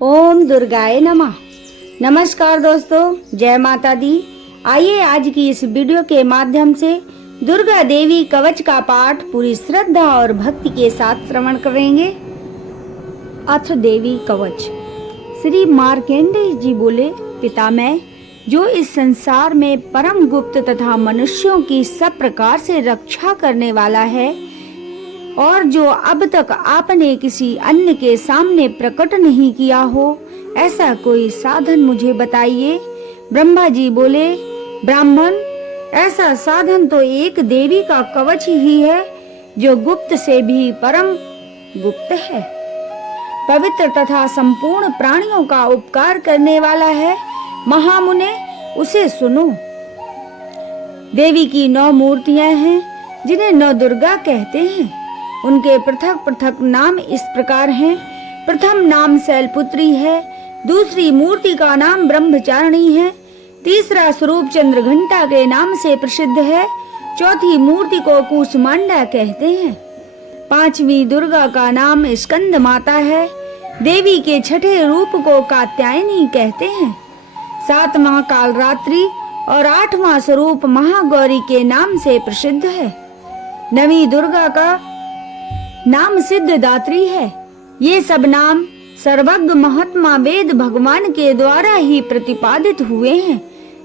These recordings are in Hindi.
ओम दुर्गाय नमः। नमस्कार दोस्तों, जय माता दी। आइए आज की इस वीडियो के माध्यम से दुर्गा देवी कवच का पाठ पूरी श्रद्धा और भक्ति के साथ श्रवण करेंगे। अथ देवी कवच। श्री मार्कंडेय जी बोले, पितामह, जो इस संसार में परम गुप्त तथा मनुष्यों की सब प्रकार से रक्षा करने वाला है और जो अब तक आपने किसी अन्य के सामने प्रकट नहीं किया हो, ऐसा कोई साधन मुझे बताइए। ब्रह्मा जी बोले, ब्राह्मण, ऐसा साधन तो एक देवी का कवच ही है जो गुप्त से भी परम गुप्त है, पवित्र तथा संपूर्ण प्राणियों का उपकार करने वाला है। महामुने, उसे सुनो। देवी की 9 मूर्तियां हैं जिन्हें 9 दुर्गा कहते हैं। उनके पृथक पृथक नाम इस प्रकार हैं। प्रथम नाम शैलपुत्री है, दूसरी मूर्ति का नाम ब्रह्मचारिणी है, तीसरा स्वरूप चंद्रघंटा के नाम से प्रसिद्ध है, चौथी मूर्ति को कूष्मांडा कहते हैं, पांचवी दुर्गा का नाम स्कंद माता है, देवी के छठे रूप को कात्यायनी कहते हैं, सातवां कालरात्रि और 8वां स्वरूप महागौरी के नाम से प्रसिद्ध है, नवी दुर्गा का नाम सिद्धदात्री है। ये सब नाम सर्वज्ञ महात्मा वेद भगवान के द्वारा ही प्रतिपादित हुए हैं।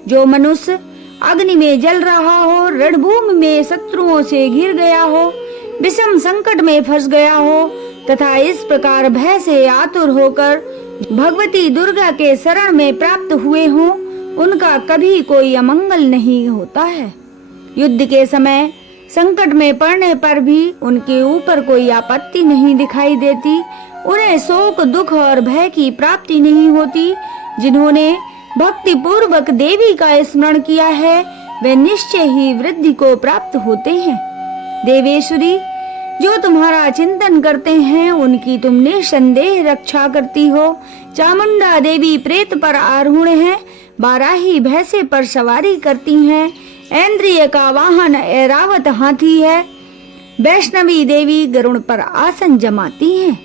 जो मनुष्य अग्नि में जल रहा हो, रणभूमि में शत्रुओं से घिर गया हो, विषम संकट में फंस गया हो तथा इस प्रकार भय से आतुर होकर भगवती दुर्गा के शरण में प्राप्त हुए हों, उनका कभी कोई अमंगल नहीं होता है। युद्ध के समय संकट में पड़ने पर भी उनके ऊपर कोई आपत्ति नहीं दिखाई देती। उन्हें शोक, दुख और भय की प्राप्ति नहीं होती। जिन्होंने भक्ति पूर्वक देवी का स्मरण किया है, वे निश्चय ही वृद्धि को प्राप्त होते हैं। देवेश्वरी, जो तुम्हारा चिंतन करते हैं, उनकी तुम निसंदेह रक्षा करती हो। चामुंडा देवी प्रेत पर आरूढ़ है, बाराही भैंसे पर सवारी करती हैं, ऐन्द्रिय का वाहन ऐरावत हाथी है, वैष्णवी देवी गरुड़ पर आसन जमाती हैं,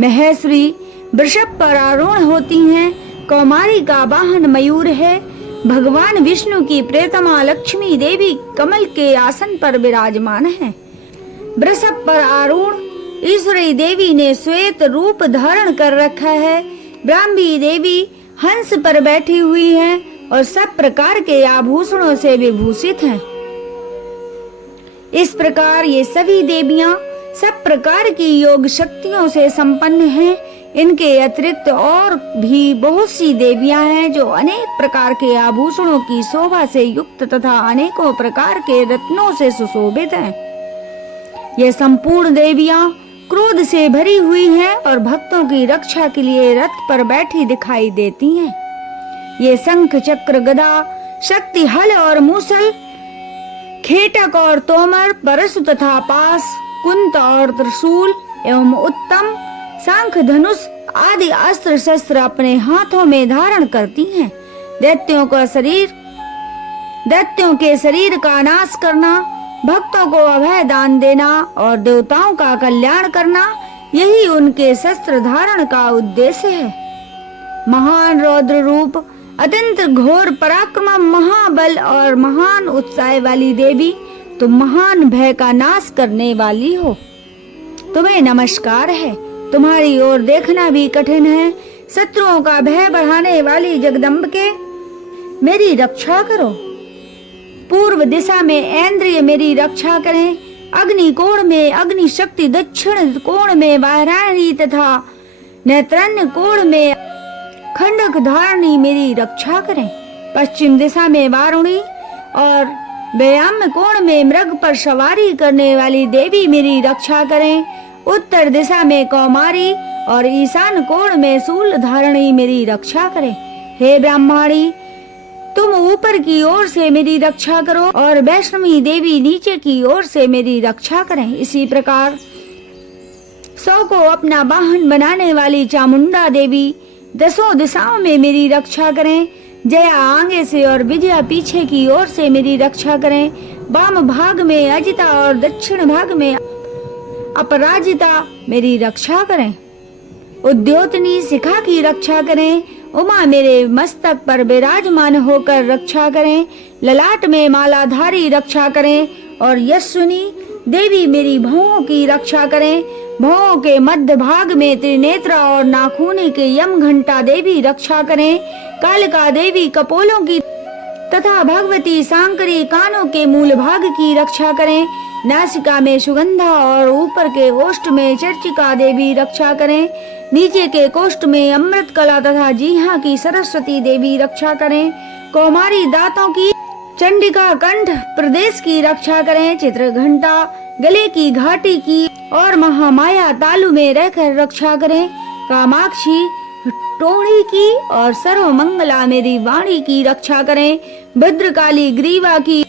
महेश्वरी वृषभ पर आरूढ़ होती हैं, कौमारी का वाहन मयूर है, भगवान विष्णु की प्रेतमा लक्ष्मी देवी कमल के आसन पर विराजमान है, वृषभ पर आरूढ़ ईश्वरी देवी ने श्वेत रूप धारण कर रखा है, ब्राह्मी देवी हंस पर बैठी हुई है और सब प्रकार के आभूषणों से विभूषित हैं। इस प्रकार ये सभी देवियां सब प्रकार की योग शक्तियों से संपन्न हैं। इनके अतिरिक्त और भी बहुत सी देवियां हैं जो अनेक प्रकार के आभूषणों की शोभा से युक्त तथा अनेकों प्रकार के रत्नों से सुशोभित हैं। ये संपूर्ण देवियां क्रोध से भरी हुई हैं और भक्तों की रक्षा के लिए रथ पर बैठी दिखाई देती हैं। ये शंख, चक्र, गदा, शक्ति, हल और मूसल, खेटक और तोमर, परशु तथा पास, कुंत और त्रिशूल एवं उत्तम, शंख, धनुष आदि अस्त्र शस्त्र अपने हाथों में धारण करती हैं। दैत्यों के शरीर का नाश करना, भक्तों को अभय दान देना और देवताओं का कल्याण करना, यही उनके शस्त्र धारण का उद्देश्य है। महान रौद्र रूप, अत्यंत घोर पराक्रम, महाबल और महान उत्साह वाली देवी, तुम महान भय का नाश करने वाली हो। तुम्हें नमस्कार है। तुम्हारी ओर देखना भी कठिन है। शत्रुओं का भय बढ़ाने वाली जगदम्बिके, मेरी रक्षा करो। पूर्व दिशा में ऐन्द्रिय मेरी रक्षा करें। अग्नि कोण में अग्नि शक्ति, दक्षिण कोण में वाराणी तथा नेत्रन्य कोण में खंडक धारणी मेरी रक्षा करें। पश्चिम दिशा में वारुणी और व्यायाम कोण में मृग पर सवारी करने वाली देवी मेरी रक्षा करें। उत्तर दिशा में कौमारी और ईशान कोण में शूल धारणी मेरी रक्षा करें। हे ब्राह्मणी, तुम ऊपर की ओर से मेरी रक्षा करो और वैष्णवी देवी नीचे की ओर से मेरी रक्षा करें। इसी प्रकार 100 को अपना वाहन बनाने वाली चामुंडा देवी 10 दिशाओं में मेरी रक्षा करें। जया आगे से और विजया पीछे की ओर से मेरी रक्षा करें। वाम भाग में अजिता और दक्षिण भाग में अपराजिता मेरी रक्षा करें। उद्योतनी शिखा की रक्षा करें। उमा मेरे मस्तक पर विराजमान होकर रक्षा करें। ललाट में मालाधारी रक्षा करें। और यशस्विनी देवी मेरी भौहों की रक्षा करें। भौहों के मध्य भाग में त्रिनेत्रा और नाखूनी के यम घंटा देवी रक्षा करें। कालिका देवी कपोलों की तथा भगवती सांकरी कानों के मूल भाग की रक्षा करें। नासिका में सुगंधा और ऊपर के ओष्ठ में चर्चिका देवी रक्षा करें। नीचे के कोष्ठ में अमृत कला तथा जीहा की सरस्वती देवी रक्षा करें। कौमारी दांतों की चंडिका कंठ प्रदेश की रक्षा करें। चित्र घंटा गले की घाटी की और महामाया तालु में रहकर रक्षा करें। कामाक्षी टोणी की और सर्वमंगला मेरी वाणी की रक्षा करें। भद्रकाली ग्रीवा की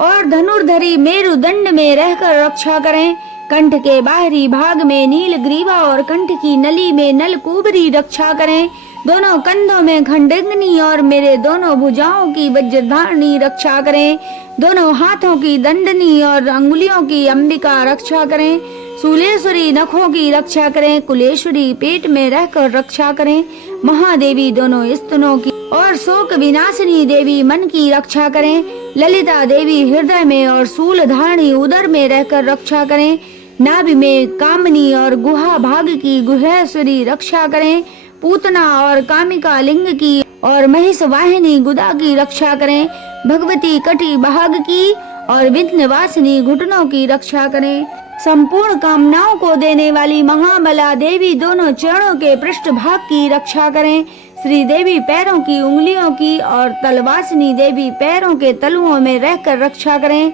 और धनुर्धरी मेरुदंड में रहकर रक्षा करें। कंठ के बाहरी भाग में नील ग्रीवा और कंठ की नली में नलकूबरी रक्षा करें। दोनों कंधों में खंडग्नि और मेरे दोनों भुजाओं की वज्रधारणी रक्षा करें। दोनों हाथों की दंडनी और अंगुलियों की अंबिका रक्षा करें। शूलेश्वरी नखों की रक्षा करें। कुलेश्वरी पेट में रहकर रक्षा करें। महादेवी दोनों स्तनों की और शोक विनाशिनी देवी मन की रक्षा करें। ललिता देवी हृदय में और शूलधारणी उदर में रहकर रक्षा करें। नाभि में कामनी और गुहा भाग की गुहेश्वरी रक्षा करें। पूतना और कामिका लिंग की और महिष वाहिनी गुदा की रक्षा करें। भगवती कटी भाग की और विघ्नवासिनी घुटनों की रक्षा करें। संपूर्ण कामनाओं को देने वाली महाबला देवी दोनों चरणों के पृष्ठ भाग की रक्षा करें। श्री देवी पैरों की उंगलियों की और तलवासिनी देवी पैरों के तलुओं में रहकर रक्षा करें।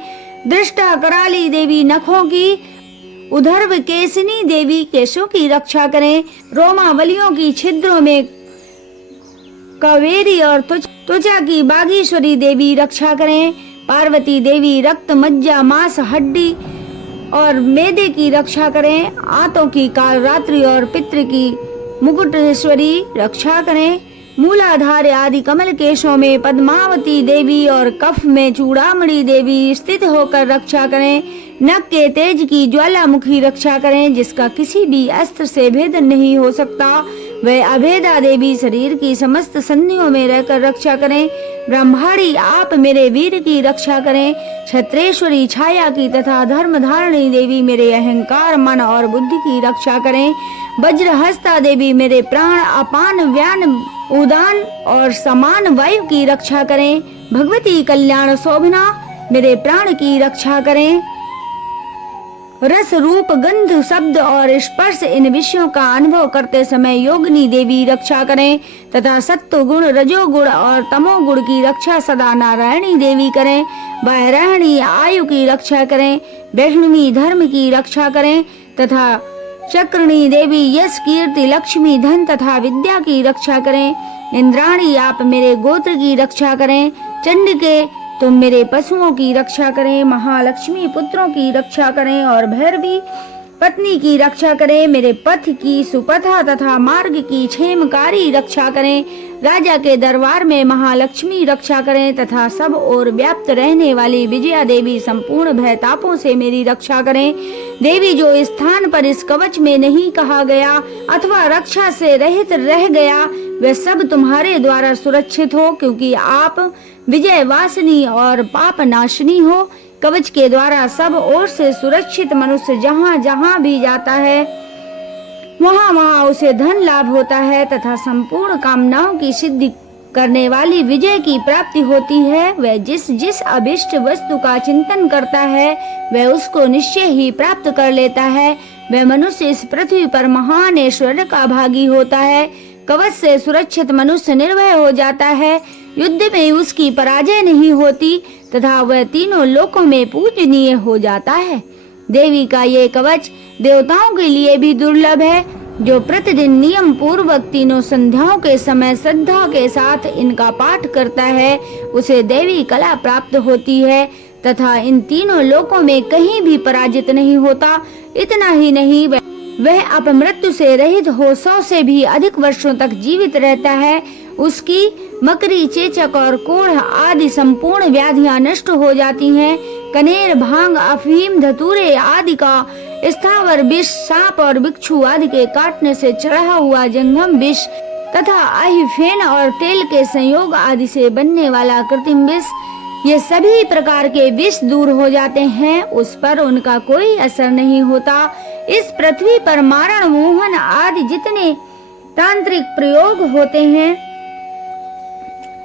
दृष्टा कराली देवी नखों की, उधर्व केसनी देवी केशों की रक्षा करें। रोमावलियों की छिद्रों में कावेरी और त्वचा की बागेश्वरी देवी रक्षा करें। पार्वती देवी रक्त मज्जा मांस हड्डी और मैदे की रक्षा करें। आंतों की कालरात्रि और पितृ की मुकुटेश्वरी रक्षा करें। मूलाधार आदि कमल केशों में पद्मावती देवी और कफ में चूड़ामणि देवी स्थित होकर रक्षा करें। नख के तेज की ज्वालामुखी रक्षा करें, जिसका किसी भी अस्त्र से भेदन नहीं हो सकता। वह अभेदा देवी शरीर की समस्त संधियों में रहकर रक्षा करें। ब्रह्माणी आप मेरे वीर की रक्षा करें। क्षत्रेश्वरी छाया की तथा धर्म धारणी देवी मेरे अहंकार मन और बुद्धि की रक्षा करें। वज्रहस्ता देवी मेरे प्राण अपान व्यान उदान और समान वायु की रक्षा करें। भगवती कल्याण शोभना मेरे प्राण की रक्षा करें। रस रूप गंध शब्द और स्पर्श इन विषयों का अनुभव करते समय योगिनी देवी रक्षा करें तथा सत्व गुण रजोगुण और तमोगुण की रक्षा सदा नारायणी देवी करें। वैरायणी आयु की रक्षा करें। वैष्णवी धर्म की रक्षा करें तथा चक्रणी देवी यश कीर्ति लक्ष्मी धन तथा विद्या की रक्षा करें। इंद्राणी आप मेरे गोत्र की रक्षा करें। चंडिके तुम मेरे पशुओं की रक्षा करें। महालक्ष्मी पुत्रों की रक्षा करें और भैरवी पत्नी की रक्षा करें। मेरे पथ की सुपथा तथा मार्ग की क्षेमकारी रक्षा करें। राजा के दरबार में महालक्ष्मी रक्षा करें तथा सब ओर व्याप्त रहने वाली विजया देवी संपूर्ण भयतापों से मेरी रक्षा करें। देवी जो स्थान पर इस कवच में नहीं कहा गया अथवा रक्षा से रहित रह गया, वह सब तुम्हारे द्वारा सुरक्षित हो, क्योंकि आप विजय वासिनी और पाप नाशिनी हो। कवच के द्वारा सब ओर से सुरक्षित मनुष्य जहाँ जहाँ भी जाता है वहाँ वहाँ उसे धन लाभ होता है तथा संपूर्ण कामनाओं की सिद्धि करने वाली विजय की प्राप्ति होती है। वह जिस जिस अभिष्ट वस्तु का चिंतन करता है वह उसको निश्चय ही प्राप्त कर लेता है। वह मनुष्य इस पृथ्वी पर महान ऐश्वर्य का भागी होता है। कवच से सुरक्षित मनुष्य निर्भय हो जाता है। युद्ध में उसकी पराजय नहीं होती तथा वह तीनों लोकों में पूजनीय हो जाता है। देवी का ये कवच देवताओं के लिए भी दुर्लभ है। जो प्रतिदिन नियम पूर्वक तीनों संध्याओं के समय श्रद्धा के साथ इनका पाठ करता है उसे देवी कला प्राप्त होती है तथा इन तीनों लोकों में कहीं भी पराजित नहीं होता। इतना ही नहीं, वह अपमृत्यु से रहित हो 100 से भी अधिक वर्षों तक जीवित रहता है। उसकी मकरी, चेचक और कोढ़ आदि संपूर्ण व्याधियां नष्ट हो जाती हैं। कनेर, भांग, अफीम, धतूरे आदि का स्थावर विष, सांप और बिच्छू आदि के काटने से चढ़ा हुआ जंगम विष तथा आही, फेन और तेल के संयोग आदि से बनने वाला कृत्रिम विष, ये सभी प्रकार के विष दूर हो जाते हैं, उस पर उनका कोई असर नहीं होता। इस पृथ्वी पर मारण, मोहन आदि जितने तांत्रिक प्रयोग होते हैं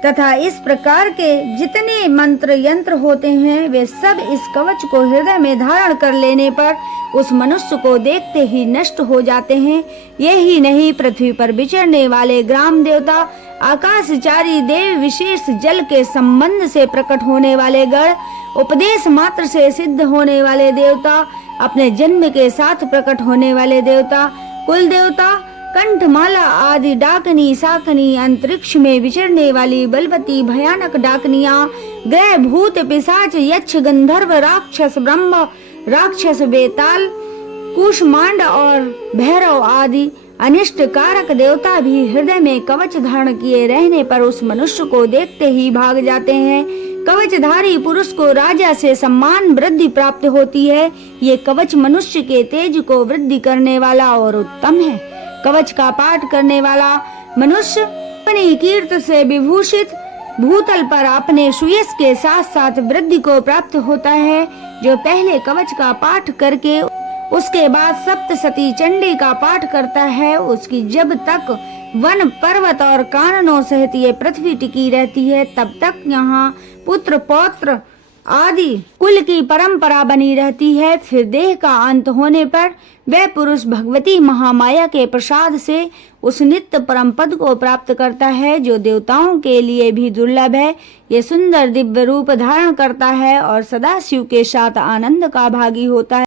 तथा इस प्रकार के जितने मंत्र यंत्र होते हैं, वे सब इस कवच को हृदय में धारण कर लेने पर उस मनुष्य को देखते ही नष्ट हो जाते हैं। यही नहीं, पृथ्वी पर विचरने वाले ग्राम देवता, आकाशचारी देव, विशेष जल के संबंध से प्रकट होने वाले गण, उपदेश मात्र से सिद्ध होने वाले देवता, अपने जन्म के साथ प्रकट होने वाले देवता, कुल देवता, कंठमाला आदि डाकनी, साकनी, अंतरिक्ष में विचरने वाली बलवती भयानक डाकनियां, ग्रह, भूत, पिशाच, यक्ष, गंधर्व, राक्षस, ब्रह्म, राक्षस, बेताल, कुष्मांड और भैरव आदि अनिष्ट कारक देवता भी हृदय में कवच धारण किए रहने पर उस मनुष्य को देखते ही भाग जाते हैं। कवचधारी पुरुष को राजा से सम्मान वृद्धि प्राप्त होती है। ये कवच मनुष्य के तेज को वृद्धि करने वाला और उत्तम है। कवच का पाठ करने वाला मनुष्य अपनी कीर्ति से विभूषित भूतल पर अपने सुयश के साथ साथ वृद्धि को प्राप्त होता है। जो पहले कवच का पाठ करके उसके बाद सप्तशती चंडी का पाठ करता है, उसकी जब तक वन, पर्वत और काननों सहित ये पृथ्वी टिकी रहती है, तब तक यहाँ पुत्र, पौत्र आदि कुल की परंपरा बनी रहती है। फिर देह का अंत होने पर वह पुरुष भगवती महामाया के प्रसाद से उस नित्य परम पद को प्राप्त करता है, जो देवताओं के लिए भी दुर्लभ है। ये सुंदर दिव्य रूप धारण करता है और सदा शिव के साथ आनंद का भागी होता है।